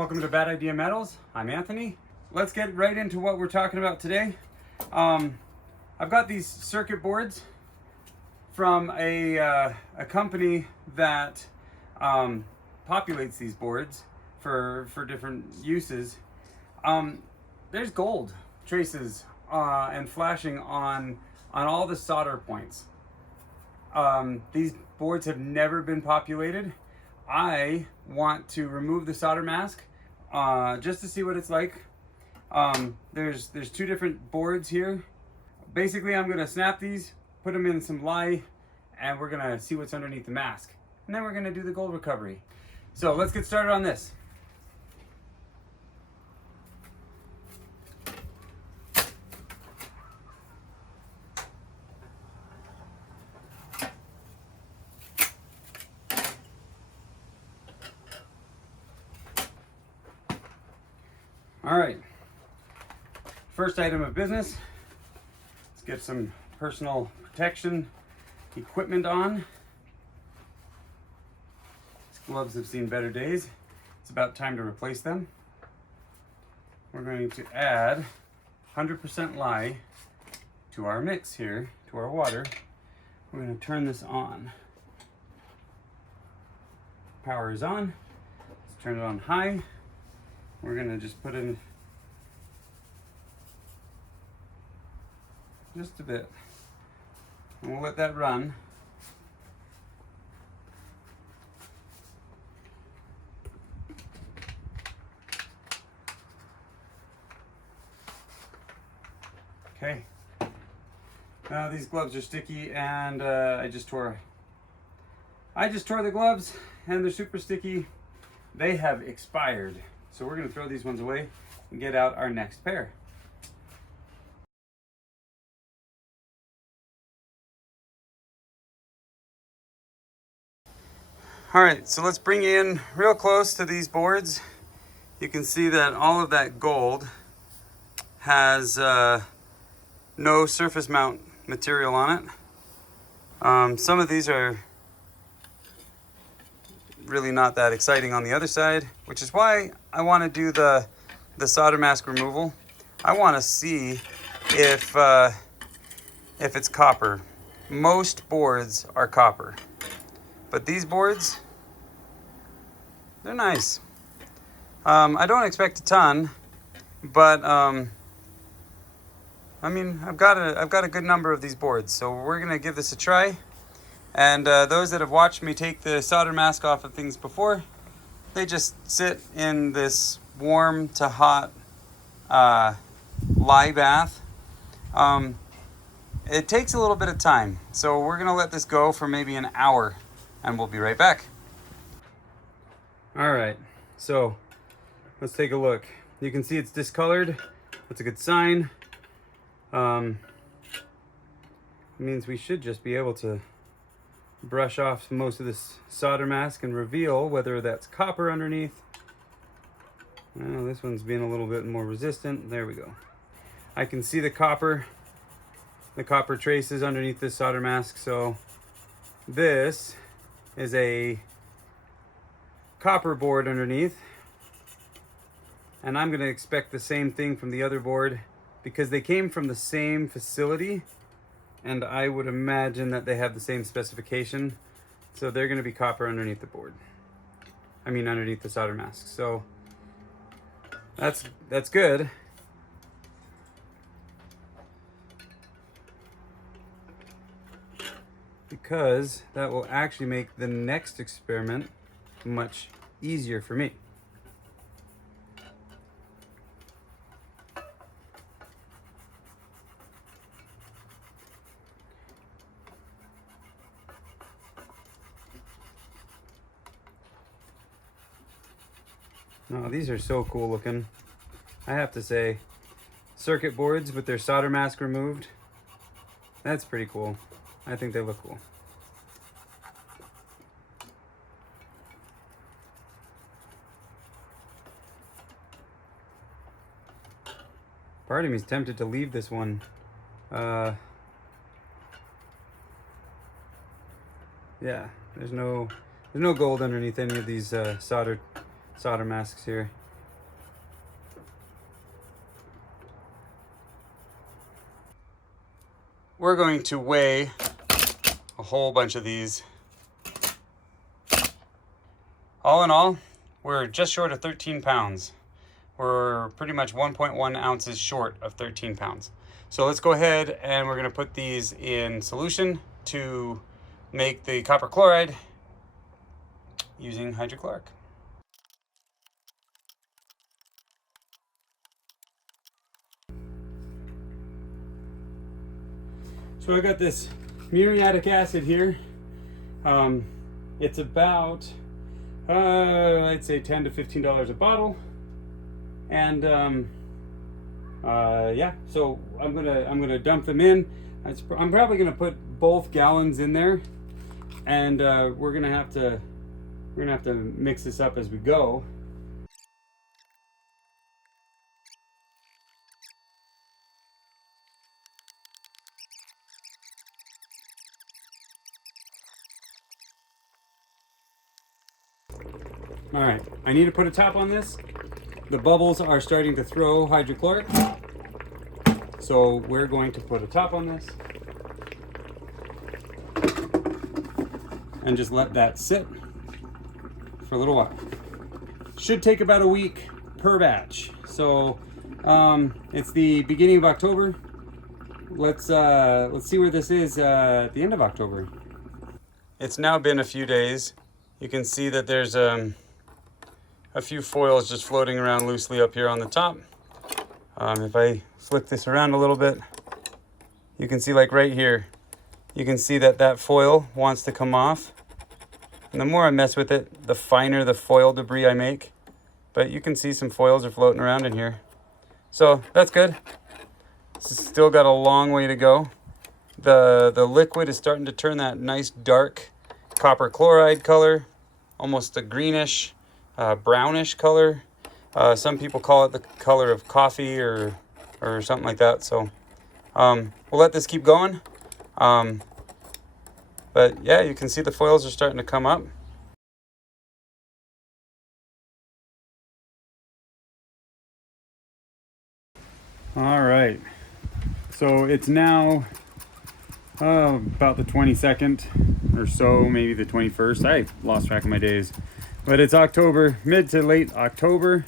Welcome to Bad Idea Metals. I'm Anthony. Let's get right into what we're talking about today. I've got these circuit boards from a company that populates these boards for different uses. There's gold traces and flashing on all the solder points. These boards have never been populated. I want to remove the solder mask just to see what it's like. There's two different boards here. Basically, I'm gonna snap these, put them in some lye, and we're gonna see what's underneath the mask. And then we're gonna do the gold recovery. So let's get started on this. All right, first item of business, let's get some personal protection equipment on. These gloves have seen better days. It's about time to replace them. We're going to add 100% lye to our mix here, to our water. We're going to turn this on. Power is on. Let's turn it on high. We're gonna just put in just a bit, and we'll let that run. Okay. Now these gloves are sticky, and I just tore the gloves, and they're super sticky. They have expired. So we're going to throw these ones away and get out our next pair. All right, so let's bring you in real close to these boards. You can see that all of that gold has no surface mount material on it. Some of these are really not that exciting on the other side, which is why I want to do the solder mask removal. I want to see if it's copper. Most boards are copper, but these boards, they're nice. I don't expect a ton, but I mean, I've got a good number of these boards, so we're gonna give this a try. And those that have watched me take the solder mask off of things before, they just sit in this warm to hot lye bath. It takes a little bit of time, so we're gonna let this go for maybe an hour, and we'll be right back. All right, so let's take a look. You can see it's discolored. That's a good sign. It means we should just be able to brush off most of this solder mask and reveal whether that's copper underneath. Well, this one's being a little bit more resistant. There we go. I can see the copper traces underneath this solder mask. So this is a copper board underneath, and I'm going to expect the same thing from the other board because they came from the same facility. And I would imagine that they have the same specification. So they're going to be copper underneath the board. I mean, underneath the solder mask. So that's good. Because that will actually make the next experiment much easier for me. Oh, these are so cool looking. I have to say, circuit boards with their solder mask removed, that's pretty cool. I think they look cool. Part of me is tempted to leave this one. Yeah, there's no gold underneath any of these solder masks here. we're going to weigh a whole bunch of these. All in all, we're just short of 13 pounds. We're pretty much 1.1 ounces short of 13 pounds. So let's go ahead and we're gonna put these in solution to make the copper chloride using hydrochloric. So I got this muriatic acid here. It's about, I'd say $10 to $15 a bottle. And yeah, so I'm gonna dump them in. I'm probably gonna put both gallons in there, and we're gonna have to mix this up as we go. All right, I need to put a top on this. The bubbles are starting to throw hydrochloric, so we're going to put a top on this and just let that sit for a little while. Should take about a week per batch. So it's the beginning of October. Let's see where this is at the end of October. It's now been a few days. You can see that there's a few foils just floating around loosely up here on the top. If I flip this around a little bit, you can see, like right here, you can see that that foil wants to come off. And the more I mess with it, the finer the foil debris I make. But you can see some foils are floating around in here. So that's good. This has still got a long way to go. The liquid is starting to turn that nice dark copper chloride color, almost a greenish, brownish color. Some people call it the color of coffee or something like that. So we'll let this keep going. But yeah, you can see the foils are starting to come up. All right, so it's now about the 22nd or so, maybe the 21st. I lost track of my days, but it's October, mid to late October,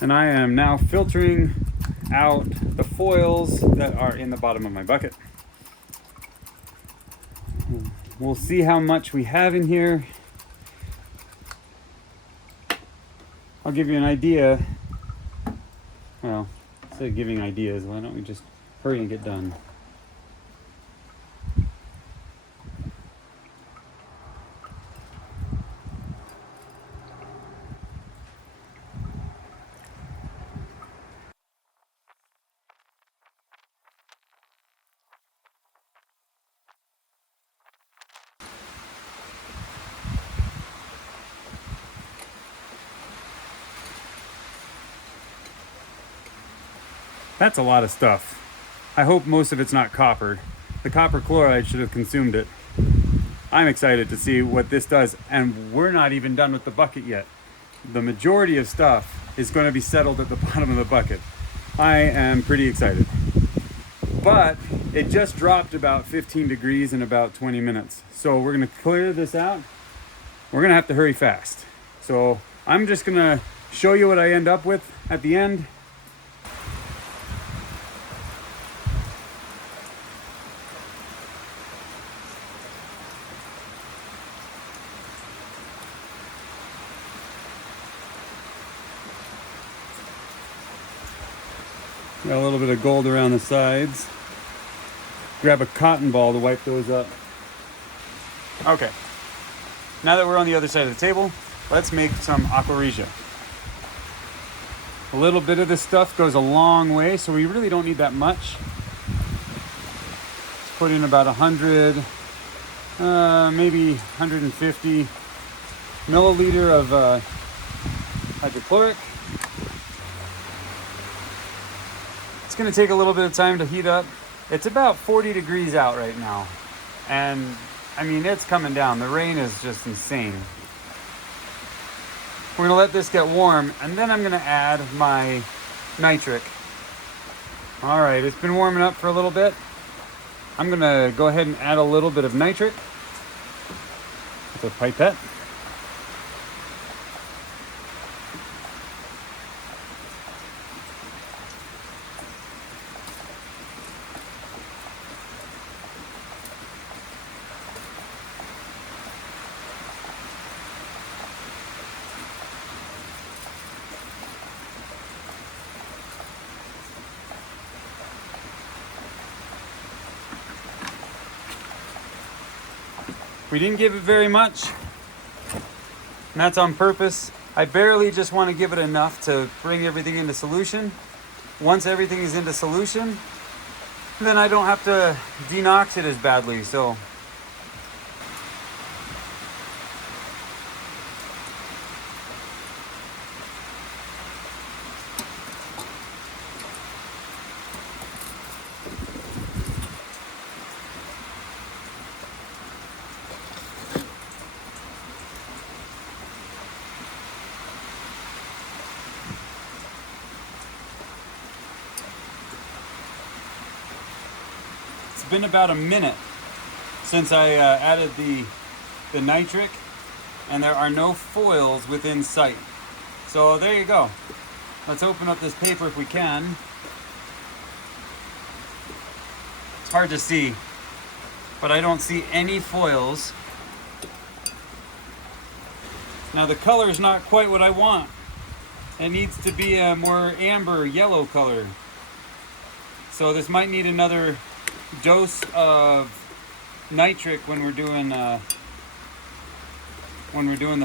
and I am now filtering out the foils that are in the bottom of my bucket. We'll see how much we have in here. I'll give you an idea. Well, instead of giving ideas, why don't we just hurry and get done? That's a lot of stuff. I hope most of it's not copper. The copper chloride should have consumed it. I'm excited to see what this does, and we're not even done with the bucket yet. The majority of stuff is going to be settled at the bottom of the bucket. I am pretty excited. But it just dropped about 15 degrees in about 20 minutes. So we're going to clear this out. We're going to have to hurry fast. So I'm just going to show you what I end up with at the end. Got a little bit of gold around the sides. Grab a cotton ball to wipe those up. Okay, now that we're on the other side of the table, let's make some aqua regia. A little bit of this stuff goes a long way, so we really don't need that much. Let's put in about 100, maybe 150 milliliter of hydrochloric. It's going to take a little bit of time to heat up. It's about 40 degrees out right now. And I mean, it's coming down. The rain is just insane. We're going to let this get warm, and then I'm going to add my nitric. All right, it's been warming up for a little bit. I'm gonna go ahead and add a little bit of nitric with a pipette. We didn't give it very much, and that's on purpose. I barely just want to give it enough to bring everything into solution. Once everything is into solution, then I don't have to denox it as badly. So it's been about a minute since I added the nitric, and there are no foils within sight. So there you go. Let's open up this paper if we can. It's hard to see, but I don't see any foils. Now the color is not quite what I want. It needs to be a more amber yellow color. So this might need another dose of nitric when we're doing the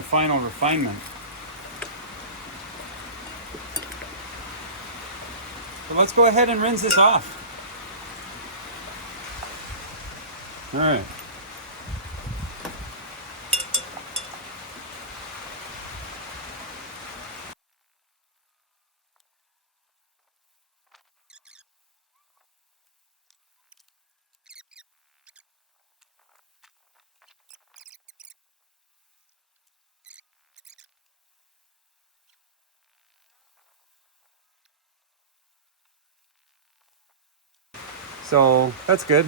final refinement. So let's go ahead and rinse this off. All right. So that's good.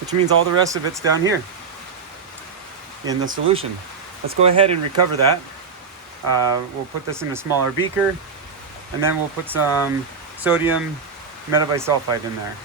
Which means all the rest of it's down here in the solution. Let's go ahead and recover that. We'll put this in a smaller beaker, and then we'll put some sodium metabisulfite in there.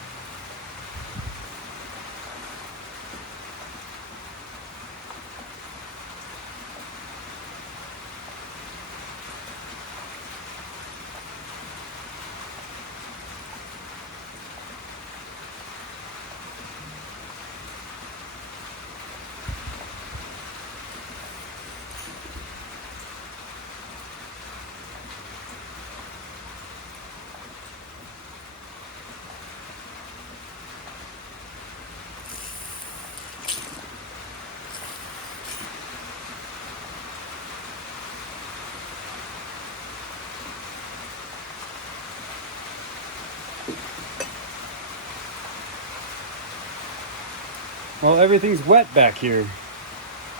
Well, everything's wet back here.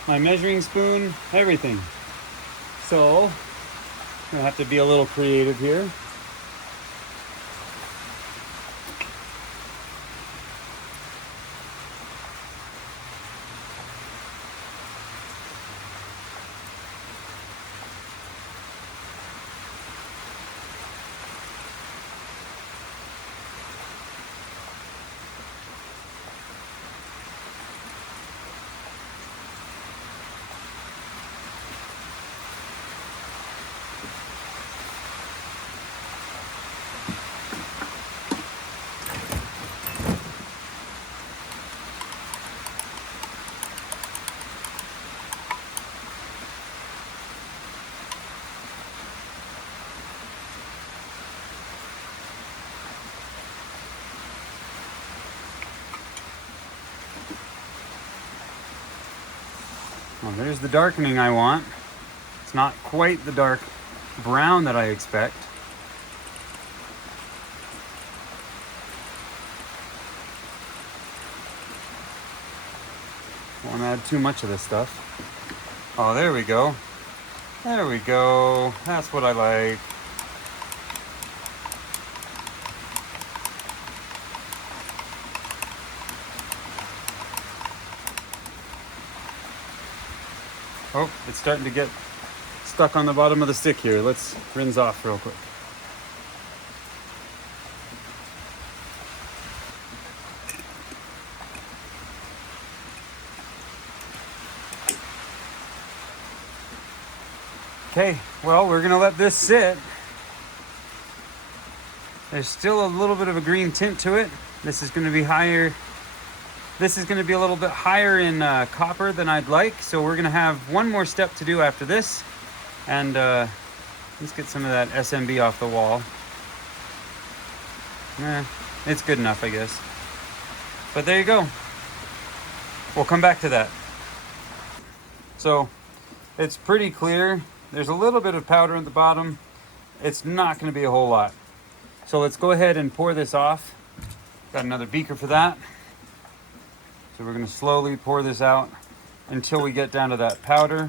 My measuring spoon, everything. So, I'm gonna have to be a little creative here. Well, there's the darkening I want. It's not quite the dark brown that I expect. Don't want to add too much of this stuff. Oh, there we go. There we go. That's what I like. Oh, it's starting to get stuck on the bottom of the stick here. Let's rinse off real quick. Okay, well, we're gonna let this sit. There's still a little bit of a green tint to it. This is gonna be higher. This is gonna be a little bit higher in copper than I'd like. So we're gonna have one more step to do after this. And let's get some of that SMB off the wall. It's good enough, I guess. But there you go. We'll come back to that. So it's pretty clear. There's a little bit of powder at the bottom. It's not going to be a whole lot. So let's go ahead and pour this off. Got another beaker for that. So we're going to slowly pour this out until we get down to that powder.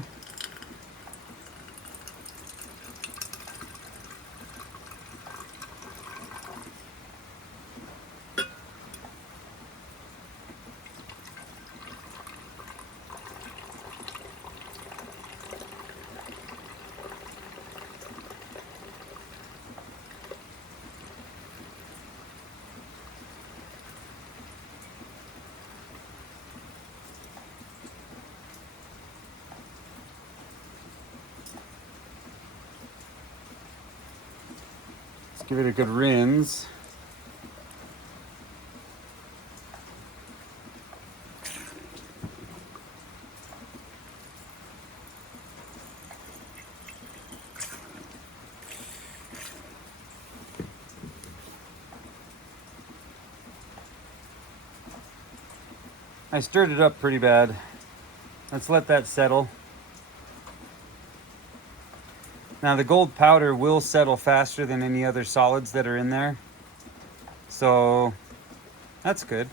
Give it a good rinse. I stirred it up pretty bad. Let's let that settle. Now the gold powder will settle faster than any other solids that are in there. So that's good.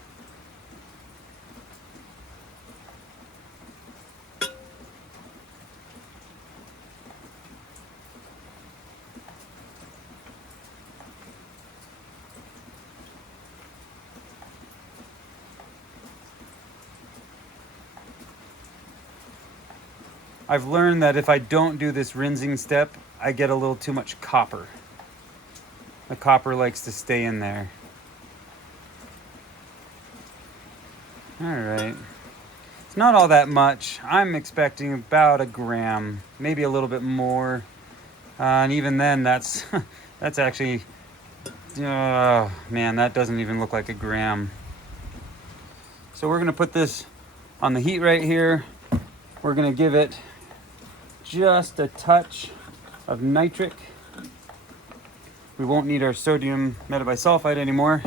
I've learned that if I don't do this rinsing step, I get a little too much copper. The copper likes to stay in there. All right. It's not all that much. I'm expecting about a gram, maybe a little bit more. And even then, that's actually, oh man, that doesn't even look like a gram. So we're gonna put this on the heat right here. We're gonna give it just a touch of nitric. We won't need our sodium metabisulfite anymore.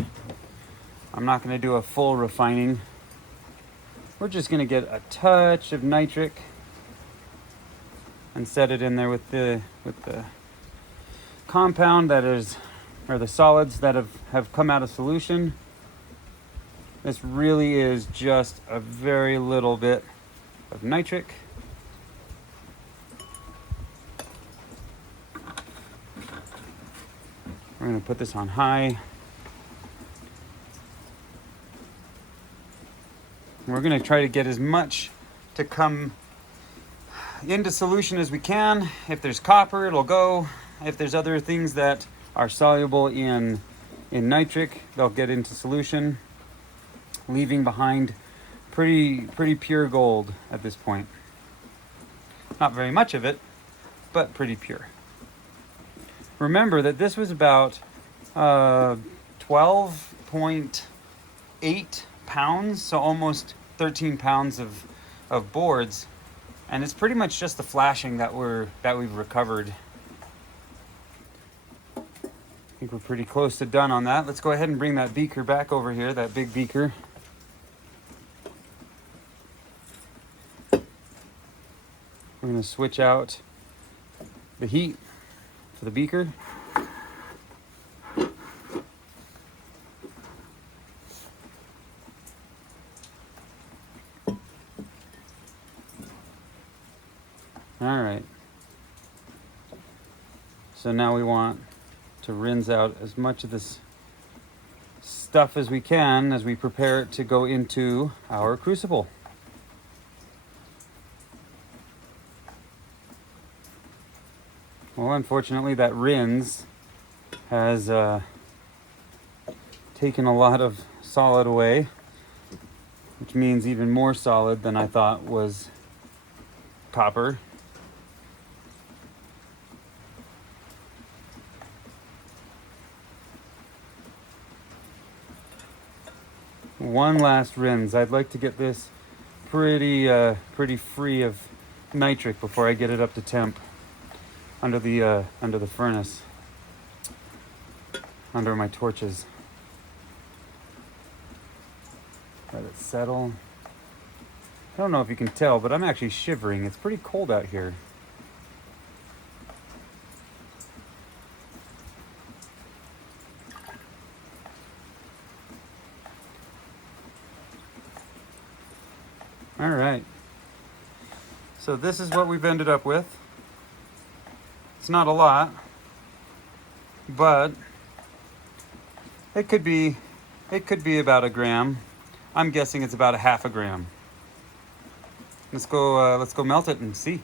I'm not going to do a full refining. We're just going to get a touch of nitric and set it in there with the compound that is, or the solids that have come out of solution. This really is just a very little bit of nitric. We're going to put this on high. We're going to try to get as much to come into solution as we can. If there's copper, it'll go. If there's other things that are soluble in nitric, they'll get into solution, leaving behind pretty pure gold at this point. Not very much of it, but pretty pure. Remember that this was about 12.8 pounds, so almost 13 pounds of boards, and it's pretty much just the flashing that we've recovered. I think we're pretty close to done on that. Let's go ahead and bring that beaker back over here, that big beaker. We're going to switch out the heat for the beaker. All right. So now we want to rinse out as much of this stuff as we can as we prepare it to go into our crucible. Well, unfortunately, that rinse has taken a lot of solid away, which means even more solid than I thought was copper. One last rinse. I'd like to get this pretty free of nitric before I get it up to temp under the furnace, under my torches. Let it settle. I don't know if you can tell, but I'm actually shivering. It's pretty cold out here. All right. So this is what we've ended up with. It's not a lot, but it could be about a gram. I'm guessing it's about a half a gram. Let's go melt it and see.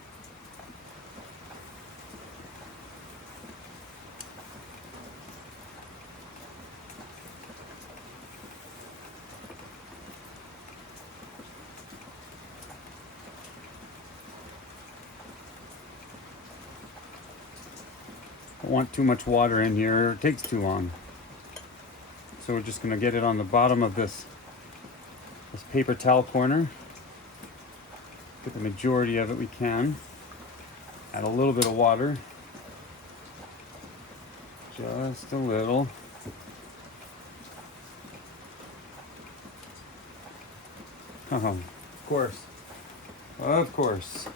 Don't want too much water in here, it takes too long. So we're just gonna get it on the bottom of this paper towel corner. Get the majority of it we can. Add a little bit of water. Just a little. Oh, of course. Of course.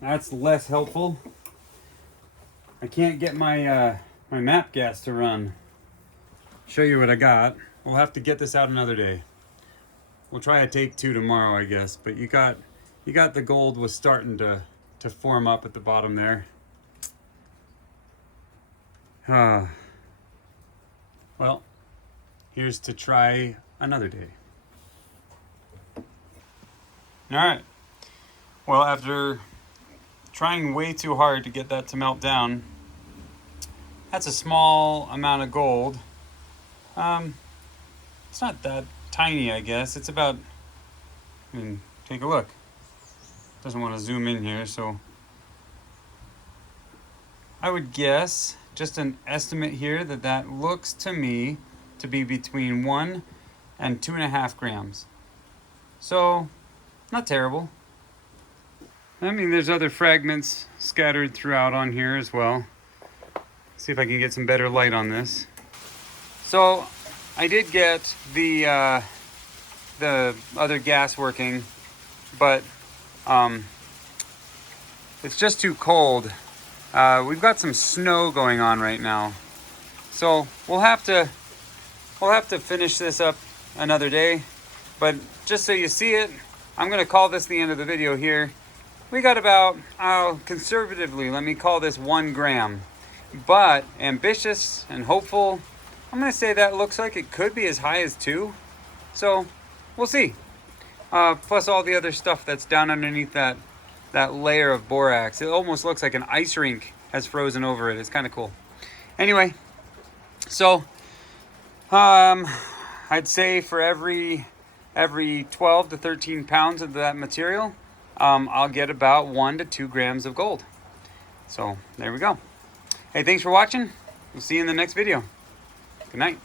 That's less helpful. I can't get my my MAPP gas to run. Show you what I got. We'll have to get this out another day. We'll try a take 2 tomorrow, I guess. But you got the gold was starting to form up at the bottom there. Well, here's to try another day. All right. Well, after trying way too hard to get that to melt down, that's a small amount of gold. It's not that tiny, I guess. It's about, I mean, take a look. Doesn't want to zoom in here, so I would guess, just an estimate here, that looks to me to be between 1 and 2.5 grams. So, not terrible. I mean, there's other fragments scattered throughout on here as well. See if I can get some better light on this. So, I did get the other gas working, but it's just too cold. We've got some snow going on right now, so we'll have to finish this up another day. But just so you see it, I'm gonna call this the end of the video here. We got about, conservatively, let me call this 1 gram. But ambitious and hopeful, I'm gonna say that looks like it could be as high as 2. So we'll see. Plus all the other stuff that's down underneath that layer of borax. It almost looks like an ice rink has frozen over it. It's kind of cool. Anyway, so I'd say for every 12 to 13 pounds of that material, I'll get about 1 to 2 grams of gold. So there we go. Hey, thanks for watching. We'll see you in the next video. Good night.